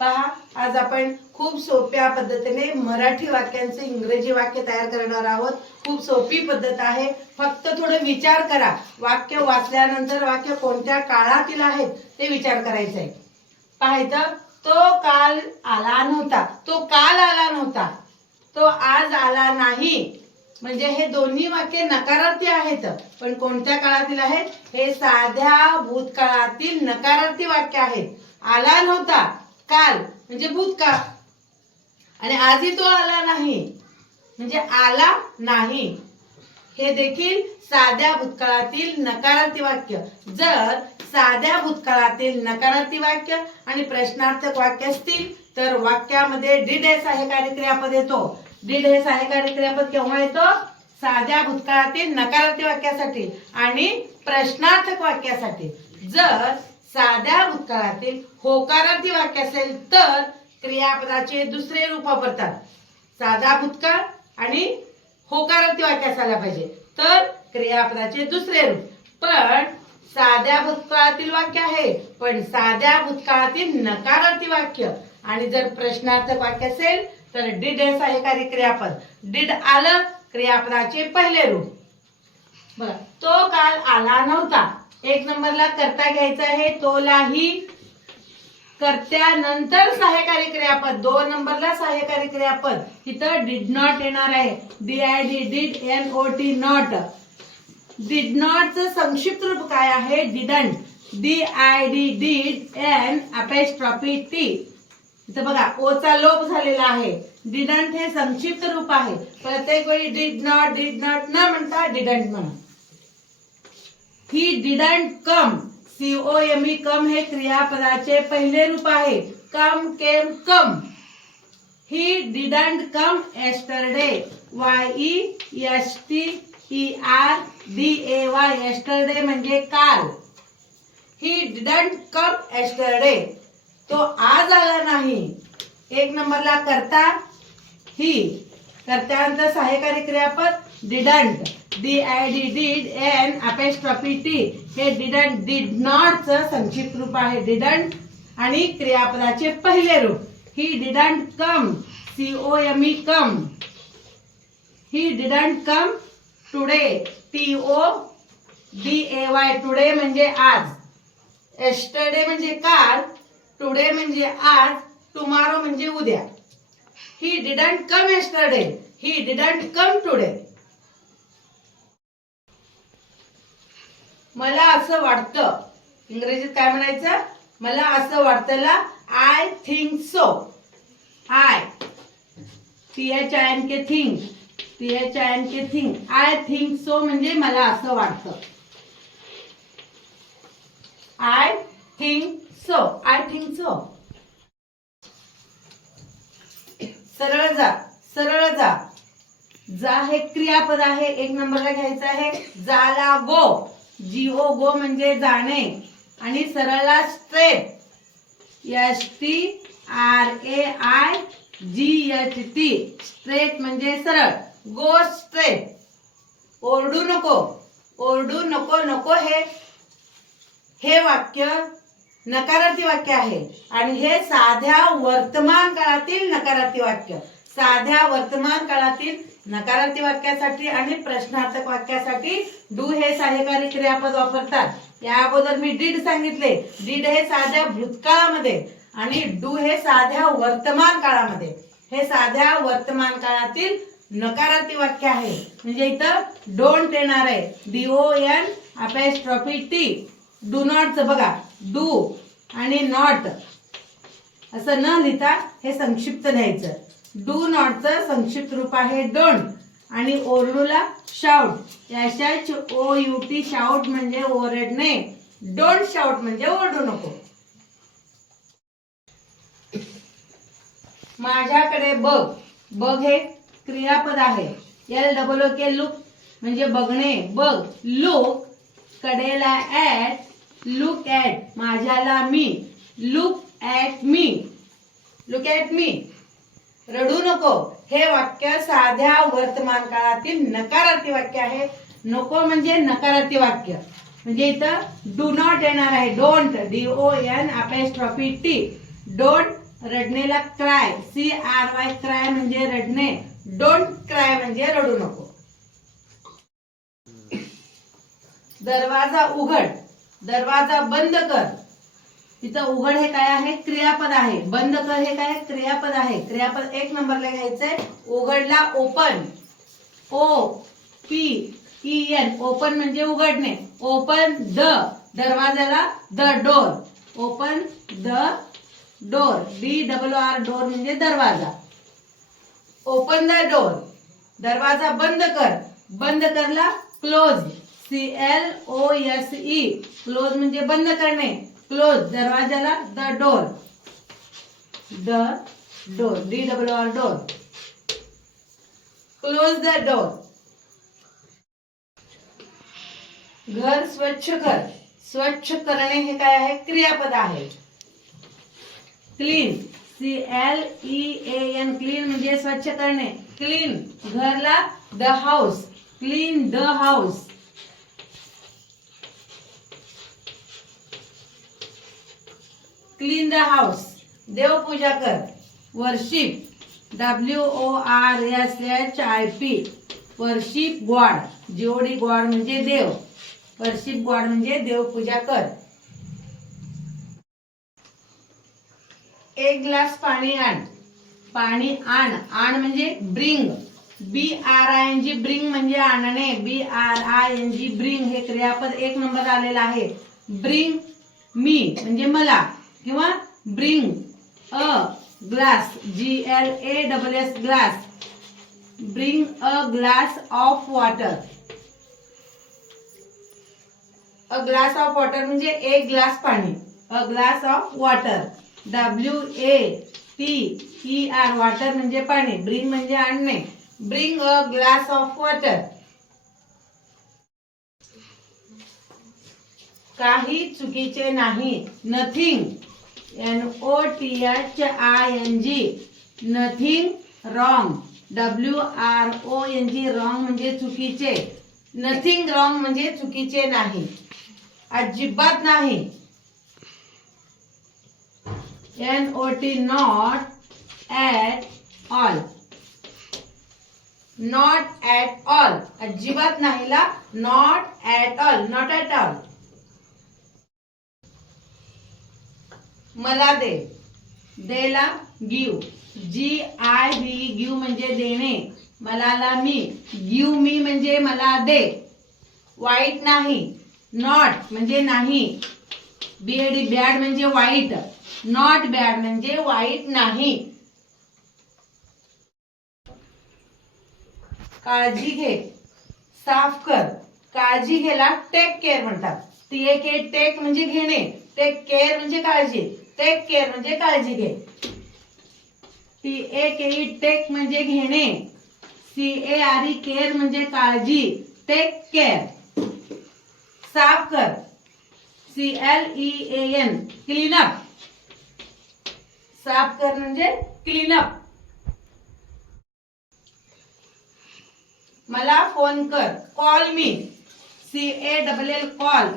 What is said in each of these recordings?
पहा आज आपण खूप सोप्या पद्धतीने मराठी वाक्यांचे इंग्रजी वाक्य तयार करणार आहोत. खूप सोपी पद्धत आहे. फक्त थोडं विचार करा. वाक्य वाचल्यानंतर वाक्य कोणत्या काळातील आहेत ते विचार करायचं आहे पाहायचं तो काल आला नव्हता. तो काल आला नव्हता. तो आज आला नाही. म्हणजे हे दोन्ही वाक्य नकारार्थी आहेत. पण कोणत्या काळातील आहेत? हे साध्या भूतकाळातील नकारार्थी वाक्य आहेत. आला नव्हता. काल म्हणजे भूतकाळ. आणि आजही तो आला नाही. म्हणजे आला नाही. हे देखील साध्या भूतकाळातील नकारार्थी वाक्य. जर साध्या भूतकाळातील नकारार्थी वाक्य आणि प्रश्नार्थक वाक्य असतील तर वाक्यामध्ये डिड हे सहाय्यकारी क्रियापद येतो. डिड हे सहाय्यकारी क्रियापद केव्हा येतो? साध्या भूतकाळातील नकारार्थी वाक्यासाठी आणि प्रश्नार्थक वाक्यासाठी. जर साध्या भूतकाळातील होकारार्थी वाक्य असेल तर क्रियापदाचे दुसरे रूप वापरतात. साधा भूतकाळ आणि होकारार्थी वाक्य असायला पाहिजे. तर क्रियापदाचे दुसरे रूप. पण साध्या भूतकाळातील वाक्य आहे. पण साध्या भूतकाळातील नकारार्थी वाक्य. आणि जर प्रश्नार्थक वाक्य असेल तर डिड हे सहाय्यकारी क्रियापद? डिड आलं क्रियापदाचे पहिले रूप. बघा तो काल आला नव्हता. एक नंबरला करता घ्यायचा आहे तोलाही करत्यानंतर सहाय्यकारी क्रियापद दोन नंबरला सहाय्यकारी क्रियापद इथं डिड नॉट येणार आहे. D I D did N O T not did नॉटचं संक्षिप्त रूप काय आहे? Didn't D I D did N apostrophe T इथं बघा ओचा लोप झालेला आहे. डिडंट हे संक्षिप्त रूप आहे. प्रत्येक वेळी डिड नॉट डिड नॉट न म्हणता डिडंट म्हणा. He didn't come C O M E come हे क्रियापदाचे पहिले रूप आहे. Come came come he didn't come yesterday Y E S T E R D A Y yesterday म्हणजे काल. ही डिडंट कम एस्टरडे तो आज आला नाही. एक नंबरला करता ही करत्यानंतर सहाय्यकारी क्रियापद didn't D I D did N apostrophe T हे डिडंट डिड नॉटचं संक्षिप्त रूप आहे. डिडंट आणि क्रियापदाचे पहिले रूप. He didn't come C O M E come he didn't come today T O D A Y today म्हणजे आज. एस्टरडे म्हणजे काल. टुडे म्हणजे आज. टुमारो म्हणजे उद्या. He didn't come yesterday he didn't come today मला असं वाटतं इंग्रजीत काय म्हणायचं? मला असं वाटतंला I think so I T H I N K think T H I N K think I think so म्हणजे मला असं वाटतं. I think so I think so सरळ जा सरळ जा. जा हे क्रियापद आहे एक नंबरला घ्यायचं आहे. जाला गो. जीओ गो म्हणजे जाणे आणि सरळला straight S T R A I G H T straight म्हणजे सरळ. गो स्ट्रेट ओरडू नको. ओरडू नको नको हे. हे वाक्य नकारार्थी वाक्य आहे. आणि हे साध्या वर्तमान काळातील नकारार्थी वाक्य. साध्या वर्तमान काळातील नकारार्थी वाक्यासाठी आणि प्रश्नार्थक वाक्यासाठी डू हे सहाय्यकारी क्रियापद वापरतात. या अगोदर मी डीड सांगितले. डीड हे साध्या भूतकाळामध्ये आणि डू हे साध्या वर्तमान काळामध्ये. हे साध्या वर्तमान काळातील नकारार्थी वाक्य आहे. म्हणजे इथं डोंट येणार आहे. D O N apostrophe T do नॉटचं बघा. डू आणि नॉट असं न लिहिता हे संक्षिप्त लिहायचं. डू नॉटचं संक्षिप्त रूप आहे. डोंट आणि ओरडूला शाउट याच्याच ओ यू टी शाउट म्हणजे ओरडणे. डोंट शाउट म्हणजे ओरडू नको. माझ्याकडे बघ. बघ हे क्रियापद आहे. L double O K look म्हणजे बघणे. बघ. लुक कडेला at look at माझ्याला me. Look at me look at me रडू नको. हे वाक्य साध्या वर्तमान काळातील नकारार्थी वाक्य आहे. नको म्हणजे नकारार्थी वाक्य. म्हणजे इथं डू नॉट येणार आहे. Don't D O N apostrophe T don't रडणेला cry C R Y cry म्हणजे रडणे. डोंट क्राय म्हणजे रडू नको. दरवाजा उघड. दरवाजा बंद कर. तिथं उघड हे काय आहे? क्रियापद आहे. बंद कर हे काय क्रियापद आहे. क्रियापद एक नंबरला घ्यायचंय. उघडला open. O P E N. Open म्हणजे उघडणे. Open the. दरवाजाला the door. Open the door. D W R door म्हणजे दरवाजा. Open the door. दरवाजा बंद कर. बंद करला close. C L O S E close म्हणजे बंद करणे. क्लोज दरवाजाला the door the door D W R door close the door घर स्वच्छ कर. स्वच्छ करणे हे काय आहे? क्रियापद आहे. Clean C L E N clean म्हणजे स्वच्छ करणे. क्लीन घरला the house clean the house clean the house देवपूजा कर. Worship W O R S H I P worship God जेवढी गॉड म्हणजे देव. वर्शिप गॉड म्हणजे देवपूजा कर. एक ग्लास पाणी आण. पाणी आण. आण म्हणजे bring B R I N G bring म्हणजे आणणे. B R I N G bring हे क्रियापद एक नंबर आलेलं आहे. ब्रिंग मी म्हणजे मला. किंवा bring a glass G L A double S glass. Bring a glass of water. A glass of water म्हणजे एक ग्लास पाणी. A glass of water. W A T E R water म्हणजे पाणी. Bring म्हणजे आणणे. Bring a glass of water. काही चुकीचे नाही. Nothing. N O T H I N G nothing wrong W R O N G wrong म्हणजे चुकीचे. Nothing wrong म्हणजे चुकीचे नाही. अजिबात नाही. N O T not at all not at all अजिबात नाहीला. Not at all not at all मला दे. देला give. G I V give म्हणजे देणे. मलाला मी. गिव मी म्हणजे मला दे. वाईट नाही. नॉट म्हणजे नाही. बीएड बॅड म्हणजे वाईट. नॉट बॅड म्हणजे वाईट नाही. काळजी घे. साफ कर. काळजी घ्यायला टेक केअर म्हणतात. टी ए के टेक म्हणजे घेणे. टेक केअर म्हणजे काळजी. टेक केअर म्हणजे काळजी घे. T A K E take म्हणजे घेणे. C A R E care म्हणजे काळजी. टेक केअर साफ़ कर. C L E N clean up साफ़ कर म्हणजे क्लीनअप मला फ़ोन कर. Call me C A double L call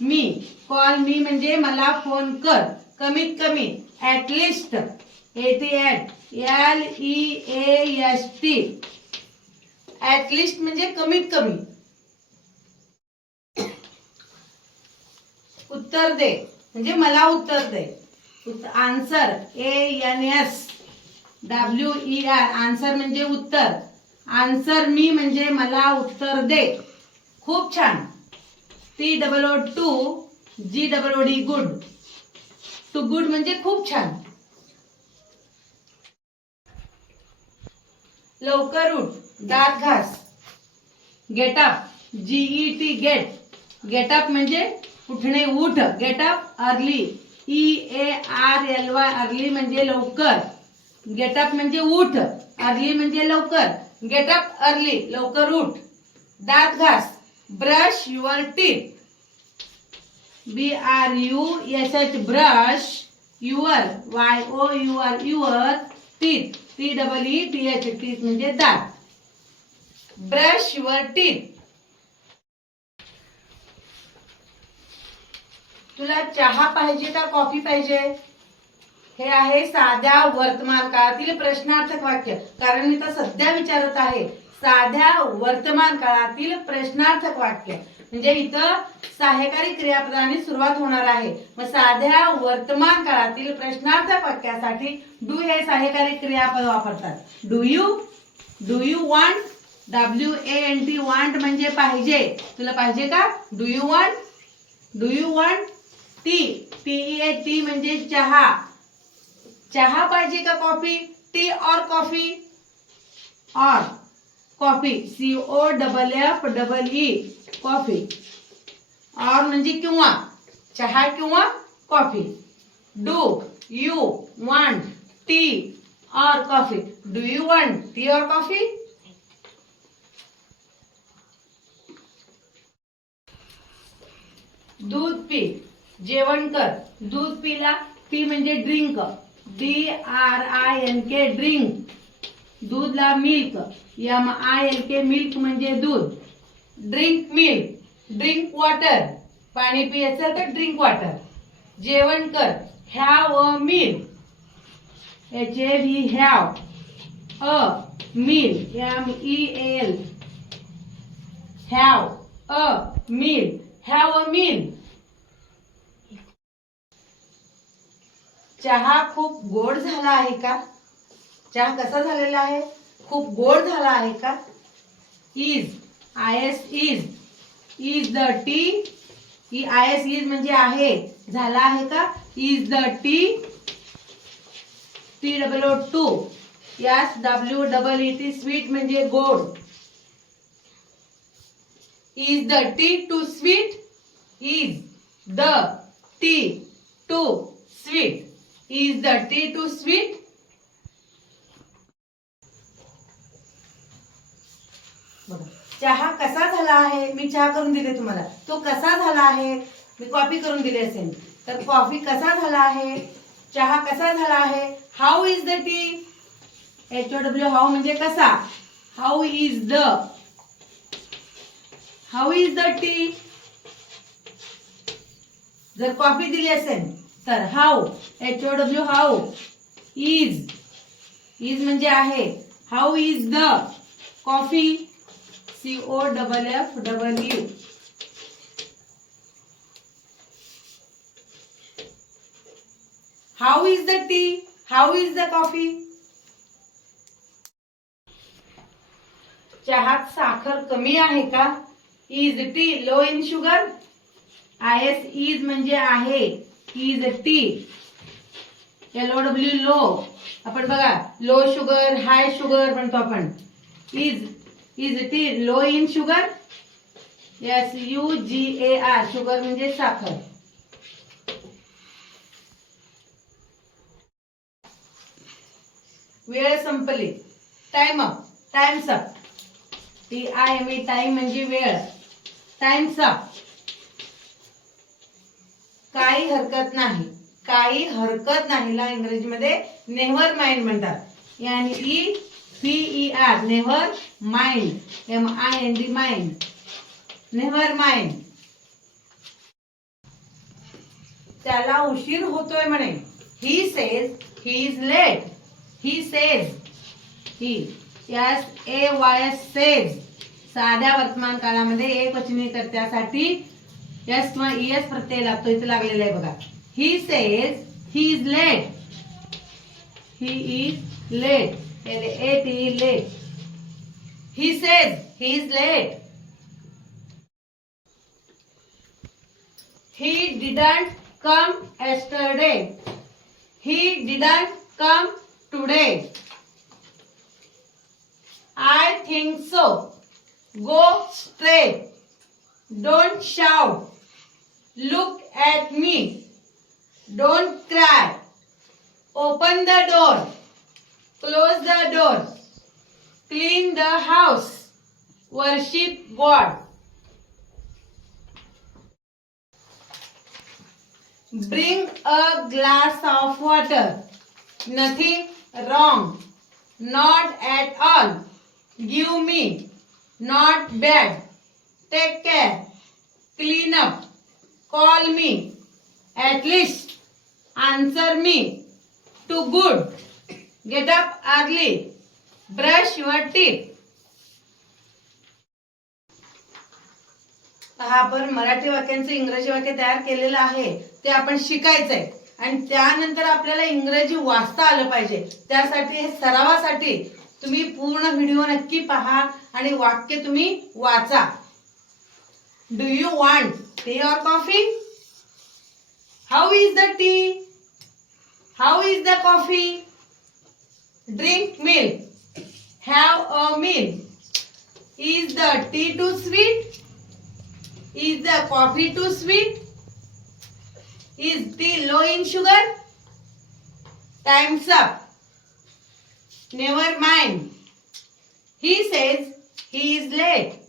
me call me म्हणजे मला फ़ोन कर. कमीत कमी at least A T at L E S T at least म्हणजे कमीत कमी. उत्तर दे म्हणजे मला उत्तर दे. Answer A N S W E R answer म्हणजे उत्तर. आन्सर मी म्हणजे मला उत्तर दे. खूप छान. T double O too G double O D good too good म्हणजे खूप छान. लवकर उठ. दात घास. Get up G E T get get up म्हणजे उठणे, उठ. Get up early E A R L Y early म्हणजे लवकर. गेट अप म्हणजे उठ. अर्ली लवकर. गेट अप अर्ली लवकर उठ. दात घास. Brush your teeth B R U S H brush your Y O U R your teeth T double E T H teeth म्हणजे दात. ब्रश युअर टीथ तुला चहा पाहिजे का कॉफी पाहिजे. हे आहे साध्या वर्तमान काळातील प्रश्नार्थक वाक्य. कारण मी तर सध्या विचारत आहे. साध्या वर्तमान काळातील प्रश्नार्थक वाक्य. म्हणजे इथं सहाय्यकारी क्रियापदाने सुरुवात होणार आहे. मग साध्या वर्तमान काळातील प्रश्नार्थक वाक्यासाठी डू हे सहाय्यकारी क्रियापद वापरतात. Do you? Do you want W A N T want म्हणजे पाहिजे. तुला पाहिजे का? Do you want do you want tea. T A T म्हणजे चहा. चहा पाहिजे का कॉफी? टी और कॉफी? और coffee. C O double F double E coffee. और म्हणजे किंवा चहा किंवा coffee. Do you want tea और coffee? Do you want tea और कॉफी? दूध पी। जेवण कर। दूध पिला। पी म्हणजे drink. D R I N K drink. दूधला milk. M I L K milk म्हणजे दूध। ड्रिंक मिल्क ड्रिंक वॉटर पाणी पियचं तर ड्रिंक वॉटर जेवण कर have a meal H A V have a meal M E L have a meal have a meal चहा खूप गोड झाला आहे का? चहा कसा झालेला आहे? खूप गोड झाला आहे का? Is I S is is the T E I S is म्हणजे आहे झाला आहे का? Is the tea T double O too S W double E T sweet म्हणजे गोड. Is the tea too sweet is the tea too sweet is the tea too sweet चहा कसा झाला आहे? मी चहा करून दिले तुम्हाला. तो कसा झाला आहे? मी कॉफी करून दिली असेल. तर कॉफी कसा झाला आहे? चहा कसा झाला आहे? How is the tea H O W how म्हणजे कसा? How is the how is the tea जर कॉफी दिली असेल तर how H O W how is is म्हणजे आहे. How is the coffee C O double F double U how is the tea how is the coffee चहात साखर कमी आहे का? Is tea low in sugar I S is आहे. Is tea L O W low बघा low sugar high sugar म्हणतो आपण. Is is tea low in sugar S U G A R sugar म्हणजे साखर. वेळ संपली. Time up times up T I M E time म्हणजे वेळ. Times up काही हरकत नाही. काही हरकत नाहीला इंग्रजीमध्ये नेव्हर माइंड म्हणतात. यानी E E R never mind M I N D mind never mind त्याला उशीर होतोय म्हणे. He says he is late he says he S A Y S says साध्या वर्तमान काळामध्ये एक वचनी कर्त्यासाठी एस किंवा एस प्रत्यय लागतो. इथे लागलेला आहे बघा. He says he is late he is late Late. He says he is late. He didn't come yesterday. He didn't come today. I think so. Go straight. Don't shout. Look at me. Don't cry. Open the door. Close the door. Clean the house. Worship God. Bring a glass of water. Nothing wrong. Not at all. Give me. Not bad. Take care. Clean up. Call me. At least. Answer me. Too good. Get up early brush your teeth. हा आपण मराठी वाक्यांचं इंग्रजी वाक्य तयार केलेलं आहे. ते आपण शिकायचंय. आणि त्यानंतर आपल्याला इंग्रजी वाचता आलं पाहिजे. त्यासाठी हे सरावासाठी तुम्ही पूर्ण व्हिडिओ नक्की पहा आणि वाक्य तुम्ही वाचा. Do you want tea or coffee how is the tea how is the coffee drink milk, have a meal. Is the tea too sweet? Is the coffee too sweet? Is tea low in sugar? Time's up. Never mind. He says he is late.